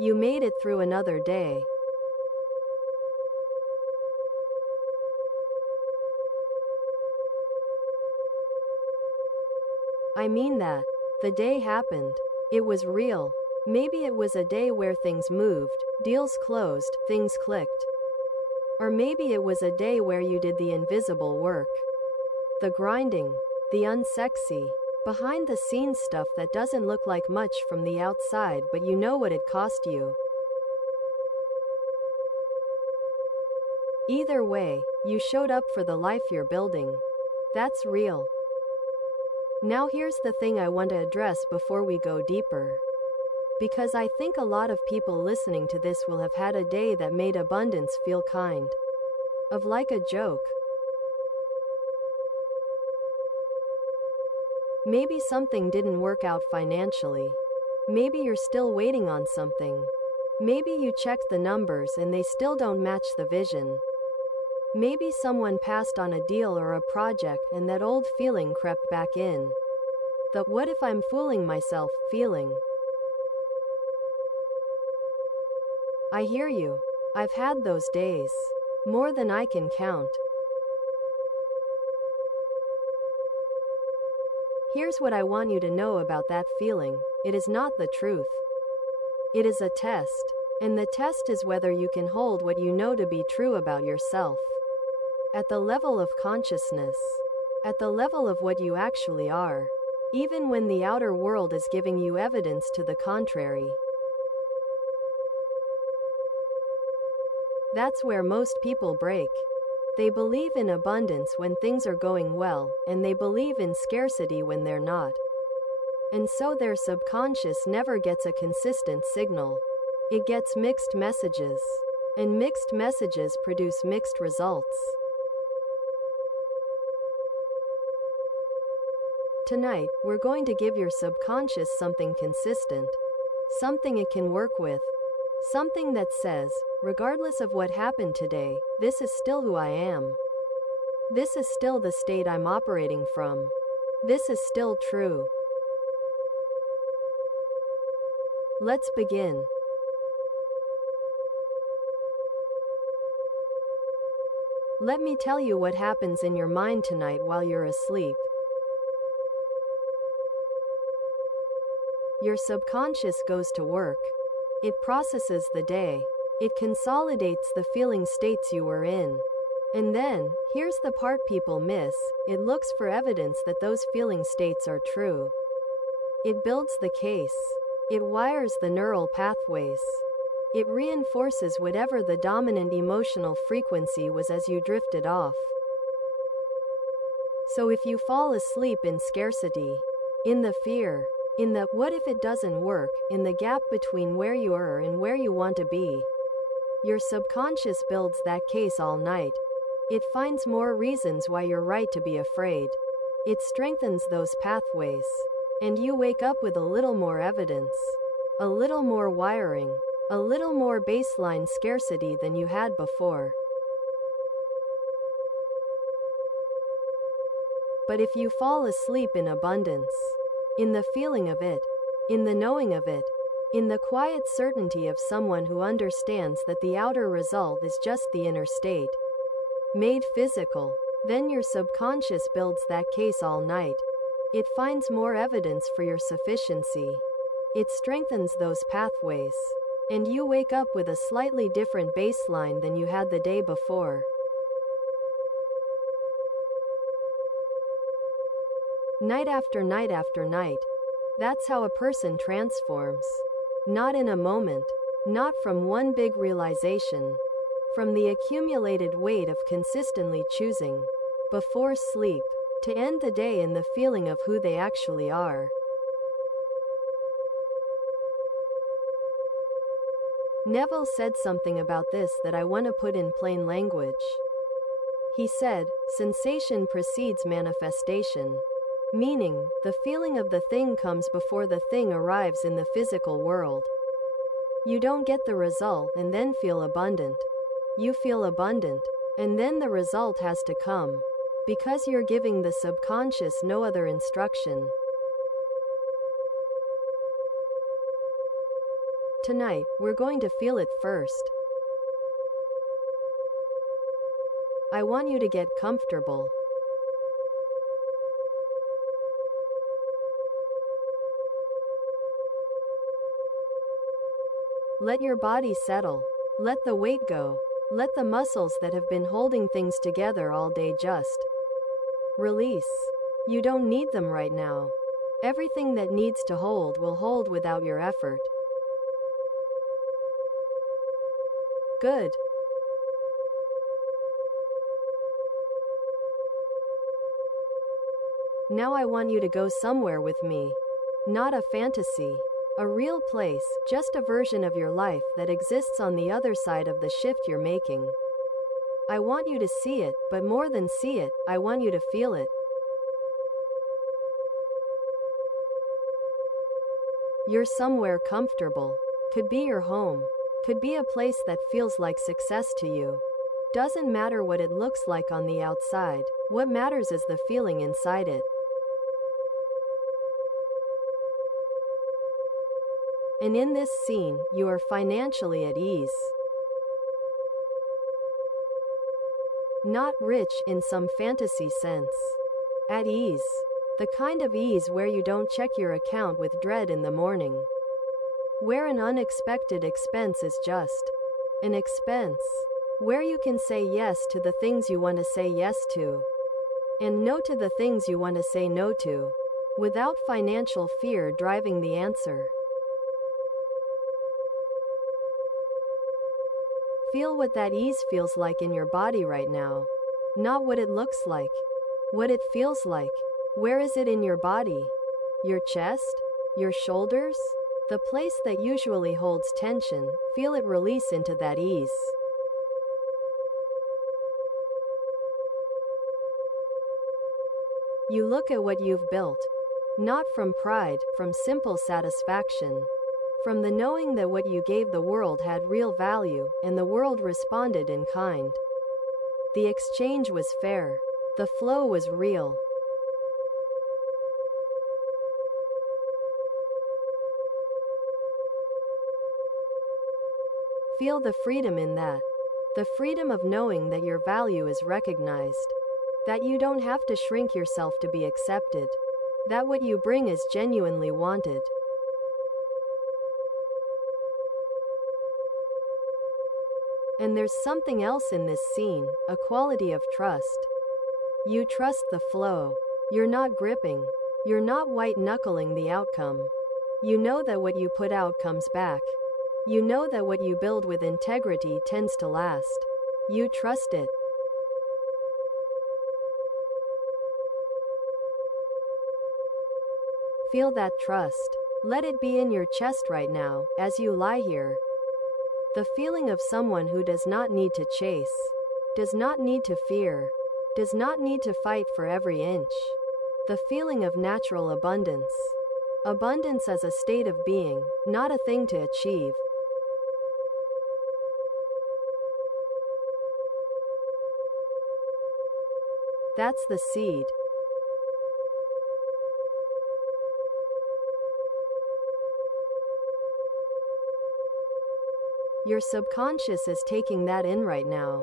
You made it through another day. I mean that. The day happened. It was real. Maybe it was a day where things moved, deals closed, things clicked. Or maybe it was a day where you did the invisible work. The grinding. The unsexy. Behind the scenes stuff that doesn't look like much from the outside, but you know what it cost you. Either way, you showed up for the life you're building. That's real. Now here's the thing I want to address before we go deeper. Because I think a lot of people listening to this will have had a day that made abundance feel kind of like a joke. Maybe something didn't work out financially. Maybe you're still waiting on something. Maybe you checked the numbers and they still don't match the vision. Maybe someone passed on a deal or a project and that old feeling crept back in. The "what if I'm fooling myself" feeling. I hear you. I've had those days. More than I can count. Here's what I want you to know about that feeling. It is not the truth. It is a test. And the test is whether you can hold what you know to be true about yourself. At the level of consciousness. At the level of what you actually are. Even when the outer world is giving you evidence to the contrary. That's where most people break. They believe in abundance when things are going well, and they believe in scarcity when they're not. And so their subconscious never gets a consistent signal. It gets mixed messages. And mixed messages produce mixed results. Tonight, we're going to give your subconscious something consistent. Something it can work with. Something that says, regardless of what happened today, this is still who I am. This is still the state I'm operating from. This is still true. Let's begin. Let me tell you what happens in your mind tonight while you're asleep. Your subconscious goes to work. It processes the day. It consolidates the feeling states you were in. And then, here's the part people miss, it looks for evidence that those feeling states are true. It builds the case. It wires the neural pathways. It reinforces whatever the dominant emotional frequency was as you drifted off. So if you fall asleep in scarcity, in the fear, in the "what if it doesn't work," in the gap between where you are and where you want to be, your subconscious builds that case all night. It finds more reasons why you're right to be afraid. It strengthens those pathways. And you wake up with a little more evidence. A little more wiring. A little more baseline scarcity than you had before. But if you fall asleep in abundance, in the feeling of it, in the knowing of it, in the quiet certainty of someone who understands that the outer result is just the inner state, made physical, then your subconscious builds that case all night. It finds more evidence for your sufficiency. It strengthens those pathways. And you wake up with a slightly different baseline than you had the day before. Night after night after night. That's how a person transforms. Not in a moment. Not from one big realization. From the accumulated weight of consistently choosing, before sleep, to end the day in the feeling of who they actually are. Neville said something about this that I want to put in plain language. He said, sensation precedes manifestation. Meaning, the feeling of the thing comes before the thing arrives in the physical world. You don't get the result and then feel abundant. You feel abundant, and then the result has to come. Because you're giving the subconscious no other instruction. Tonight, we're going to feel it first. I want you to get comfortable. Let your body settle. Let the weight go. Let the muscles that have been holding things together all day just release. You don't need them right now. Everything that needs to hold will hold without your effort. Good. Now I want you to go somewhere with me. Not a fantasy. A real place, just a version of your life that exists on the other side of the shift you're making. I want you to see it, but more than see it, I want you to feel it. You're somewhere comfortable. Could be your home. Could be a place that feels like success to you. Doesn't matter what it looks like on the outside, what matters is the feeling inside it. And in this scene, you are financially at ease. Not rich in some fantasy sense. At ease. The kind of ease where you don't check your account with dread in the morning. Where an unexpected expense is just an expense. Where you can say yes to the things you want to say yes to, and no to the things you want to say no to, without financial fear driving the answer. Feel what that ease feels like in your body right now. Not what it looks like. What it feels like. Where is it in your body? Your chest? Your shoulders? The place that usually holds tension, feel it release into that ease. You look at what you've built. Not from pride, from simple satisfaction. From the knowing that what you gave the world had real value, and the world responded in kind. The exchange was fair. The flow was real. Feel the freedom in that. The freedom of knowing that your value is recognized. That you don't have to shrink yourself to be accepted. That what you bring is genuinely wanted. And there's something else in this scene, a quality of trust. You trust the flow. You're not gripping. You're not white-knuckling the outcome. You know that what you put out comes back. You know that what you build with integrity tends to last. You trust it. Feel that trust. Let it be in your chest right now, as you lie here. The feeling of someone who does not need to chase, does not need to fear, does not need to fight for every inch. The feeling of natural abundance. Abundance as a state of being, not a thing to achieve. That's the seed. Your subconscious is taking that in right now.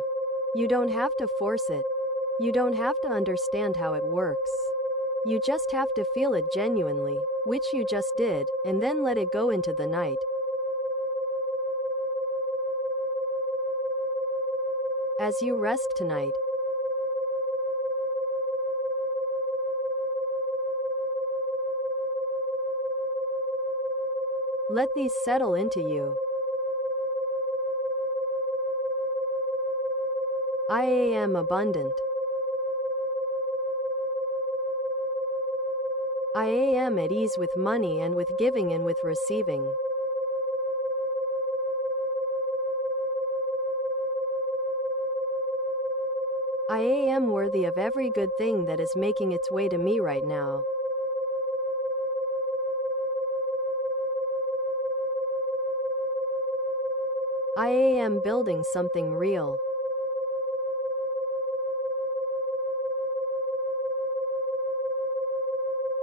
You don't have to force it. You don't have to understand how it works. You just have to feel it genuinely, which you just did, and then let it go into the night. As you rest tonight, let these settle into you. I am abundant. I am at ease with money and with giving and with receiving. I am worthy of every good thing that is making its way to me right now. I am building something real.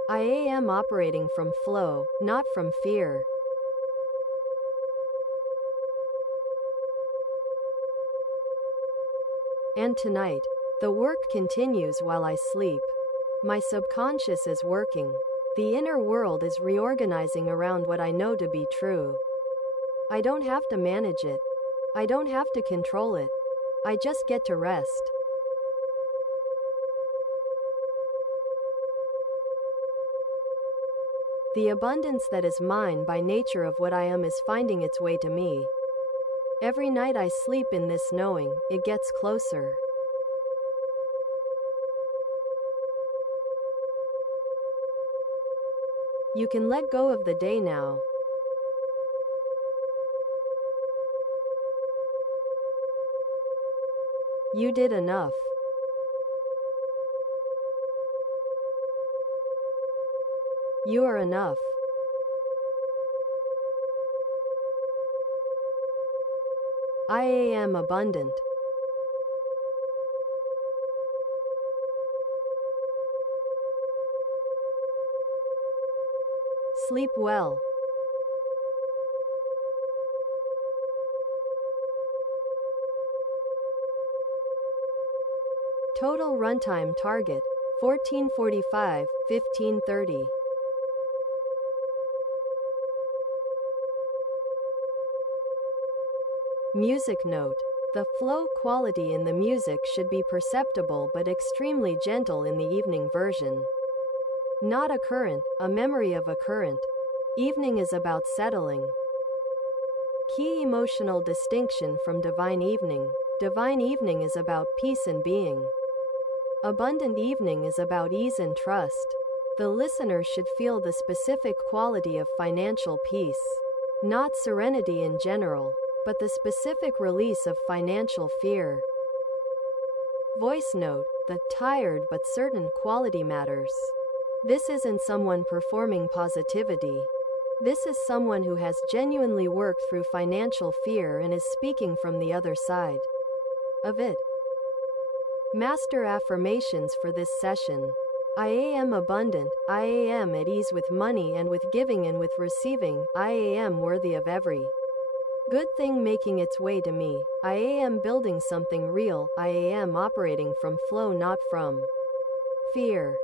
I am operating from flow, not from fear. And tonight, the work continues while I sleep. My subconscious is working. The inner world is reorganizing around what I know to be true. I don't have to manage it. I don't have to control it. I just get to rest. The abundance that is mine by nature of what I am is finding its way to me. Every night I sleep in this knowing, it gets closer. You can let go of the day now. You did enough. You are enough. I am abundant. Sleep well. Total runtime target 14:45-15:30. Music note. The flow quality in the music should be perceptible but extremely gentle in the evening version. Not a current, a memory of a current. Evening is about settling. Key emotional distinction from divine evening. Divine evening is about peace and being. Abundant evening is about ease and trust. The listener should feel the specific quality of financial peace. Not serenity in general, but the specific release of financial fear. Voice note. The tired but certain quality matters. This isn't someone performing positivity. This is someone who has genuinely worked through financial fear and is speaking from the other side of it. Master affirmations for this session. I am abundant. I am at ease with money and with giving and with receiving. I am worthy of every good thing making its way to me. I am building something real. I am operating from flow, not from fear.